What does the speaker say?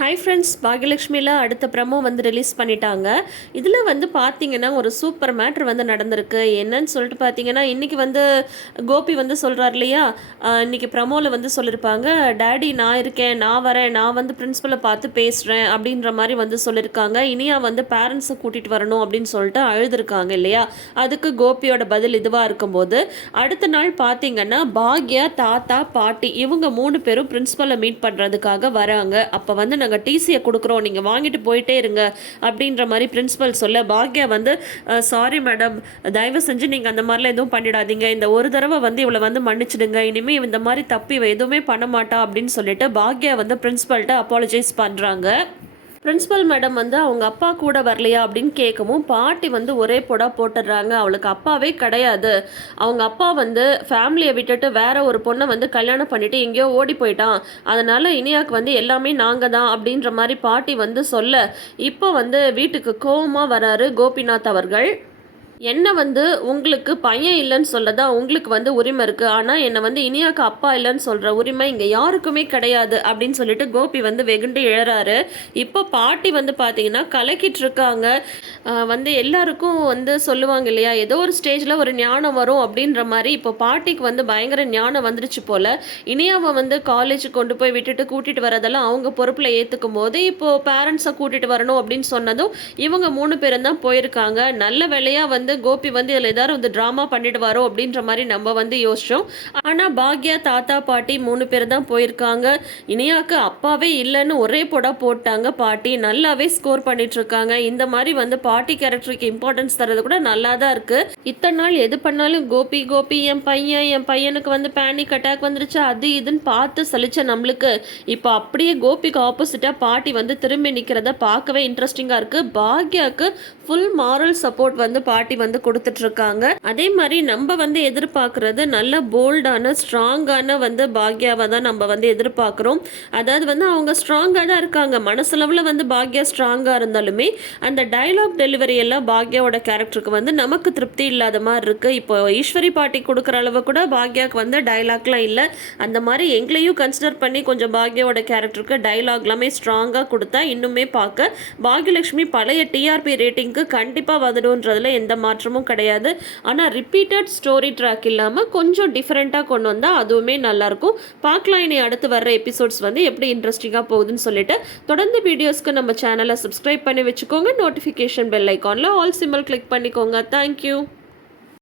Hi friends பாகியலட்சுமியில் அடுத்த promo வந்து release பண்ணிட்டாங்க. இதில் வந்து பார்த்தீங்கன்னா ஒரு சூப்பர் மேட்ரு வந்து நடந்திருக்கு. என்னன்னு சொல்லிட்டு பார்த்தீங்கன்னா இன்றைக்கி வந்து கோபி வந்து சொல்கிறார் இல்லையா? இன்றைக்கி இன்னைக்கு ப்ரமோவில் வந்து சொல்லியிருப்பாங்க டேடி நான் இருக்கேன் நான் வரேன் நான் வந்து பிரின்ஸிபலை பார்த்து பேசுகிறேன் அப்படின்ற மாதிரி வந்து சொல்லியிருக்காங்க இனியா வந்து பேரண்ட்ஸை கூட்டிகிட்டு வரணும் அப்படின்னு சொல்லிட்டு அழுதுருக்காங்க இல்லையா? அதுக்கு கோபியோட பதில் இதுவாக இருக்கும்போது அடுத்த நாள் பார்த்தீங்கன்னா பாக்யா தாத்தா பாட்டி இவங்க மூணு பேரும் பிரின்ஸிபலை மீட் பண்ணுறதுக்காக வராங்க. அப்போ வந்து நாங்கள் டிசியை கொடுக்குறோம். நீங்கள் வாங்கிட்டு போயிட்டே இருங்க அப்படின்ற மாதிரி பிரின்ஸிபல் சொல்ல பாக்யா வந்து சாரி மேடம் தயவு செஞ்சு நீங்கள் அந்த மாதிரிலாம் எதுவும் பண்ணிடாதீங்க. இந்த ஒரு தடவை வந்து இவளை வந்து மன்னிச்சிடுங்க. இனிமேல் இந்த மாதிரி தப்பி எதுவுமே பண்ண மாட்டா. அப்படின்னு சொல்லிட்டு பாக்யா வந்து பிரின்ஸிபல்கிட்ட அப்பாலஜைஸ் பண்ணுறாங்க பிரின்ஸிபல் மேடம் வந்து அவங்க அப்பா கூட வரலையா அப்படின்னு கேட்கவும் பாட்டி வந்து ஒரே பொடா போட்டுடுறாங்க. அவளுக்கு அப்பாவே கிடையாது. அவங்க அப்பா வந்து ஃபேமிலியை விட்டுட்டு வேற ஒரு பொண்ணை வந்து கல்யாணம் பண்ணிட்டு எங்கேயோ ஓடி போயிட்டான். அதனால இனியாவுக்கு வந்து எல்லாமே நாங்கள் தான் அப்படின்ற மாதிரி பாட்டி வந்து சொல்ல இப்போ வந்து வீட்டுக்கு கோபமாக வராரு கோபிநாத் அவர்கள். என்ன வந்து உங்களுக்கு பையன் இல்லைன்னு சொல்லதான் உங்களுக்கு வந்து உரிமை இருக்குது ஆனால் என்னை வந்து இனியாக்கு அப்பா இல்லைன்னு சொல்கிற உரிமை இங்கே யாருக்குமே கிடையாது அப்படின்னு சொல்லிட்டு கோபி வந்து வெகுண்டு இழறாரு. இப்போ பாட்டி வந்து பார்த்தீங்கன்னா கலக்கிட்டு இருக்காங்க. வந்து எல்லாருக்கும் வந்து சொல்லுவாங்க இல்லையா ஏதோ ஒரு ஸ்டேஜில் ஒரு ஞானம் வரும் அப்படின்ற மாதிரி இப்போ பாட்டிக்கு வந்து பயங்கர ஞானம் வந்துருச்சு போல். இனியாவை வந்து காலேஜுக்கு கொண்டு போய் விட்டுட்டு கூட்டிகிட்டு வரதெல்லாம் அவங்க பொறுப்பில் ஏற்றுக்கும் போது இப்போது பேரண்ட்ஸை கூட்டிகிட்டு வரணும் அப்படின்னு சொன்னதும் இவங்க மூணு பேரும் தான் போயிருக்காங்க. நல்ல வேலையாக வந்து கோபி வந்து இதில் ஏதாவது வந்து ட்ராமா பண்ணிட்டு வரோம் அப்படின்ற மாதிரி நம்ம வந்து யோசிச்சோம். ஆனால் பாக்யா தாத்தா பாட்டி மூணு பேர் தான் போயிருக்காங்க. இனியாக்கு அப்பாவே இல்லைன்னு ஒரே போடா போட்டாங்க. பாட்டி நல்லாவே ஸ்கோர் பண்ணிட்டு இருக்காங்க. இந்த மாதிரி வந்து பாட்டி கேரக்டருக்கு இம்பார்ட்டன்ஸ் தரது கூட நல்லா தான் இருக்கு. இத்தனை நாள் எது பண்ணாலும் கோபி கோபி என் பையன் என் பையனுக்கு வந்து பேனிக் அட்டாக் வந்துருச்சு. அது இதுன்னு பார்த்து சலிச்ச நம்மளுக்கு. இப்போ அப்படியே கோபிக்கு ஆப்போசிட்டாக பாட்டி வந்து திரும்பி நிற்கிறத பார்க்கவே இன்ட்ரெஸ்டிங்காக இருக்கு. பாக்யாவுக்கு ஃபுல் மாரல் சப்போர்ட் வந்து பாட்டி வந்து கொடுத்துட்டு இருக்காங்க அதே மாதிரி நம்ம வந்து எதிர்பார்க்கறது நல்ல போல்டான ஸ்ட்ராங்கான வந்து பாக்யாவை தான் நம்ம வந்து எதிர்பார்க்குறோம். அதாவது வந்து அவங்க ஸ்ட்ராங்காக தான் இருக்காங்க. மனசளவில் வந்து பாக்யா ஸ்ட்ராங்காக இருந்தாலுமே அந்த டைலாக் டெலிவரி எல்லாம் பாக்யாவோட கேரக்டருக்கு வந்து நமக்கு திருப்தி இல்லாத மாதிரி இருக்குது இப்போ ஈஸ்வரி பாட்டி கொடுக்குற அளவு கூட பாக்யாவுக்கு வந்து டைலாக்லாம் இல்லை. அந்த மாதிரி எங்களையும் கன்சிடர் பண்ணி கொஞ்சம் பாக்யாவோட கேரக்டருக்கு டைலாக் எல்லாமே ஸ்ட்ராங்காக கொடுத்தா இன்னுமே பார்க்க பாக்யலட்சுமி பழைய டிஆர்பி ரேட்டிங்க்கு கண்டிப்பாக வந்துடும்ன்றதுல எந்த மாதிரி மாற்றமும் கிடையாது. ஆனால் ரிப்பீட்டட் ஸ்டோரி ட்ராக் இல்லாமல் கொஞ்சம் டிஃப்ரெண்ட்டாக கொண்டு வந்தால் அதுவுமே நல்லாயிருக்கும் பார்க்கலாம் இனி அடுத்து வர்ற எபிசோட்ஸ் வந்து எப்படி இன்ட்ரெஸ்டிங்காக போகுதுன்னு சொல்லிட்டு தொடர்ந்து வீடியோஸ்க்கு நம்ம சேனலை சப்ஸ்கிரைப் பண்ணி வச்சுக்கோங்க. நோட்டிஃபிகேஷன் பெல் ஐக்கானில் ஆல் சிம்பிள் கிளிக் பண்ணிக்கோங்க. Thank you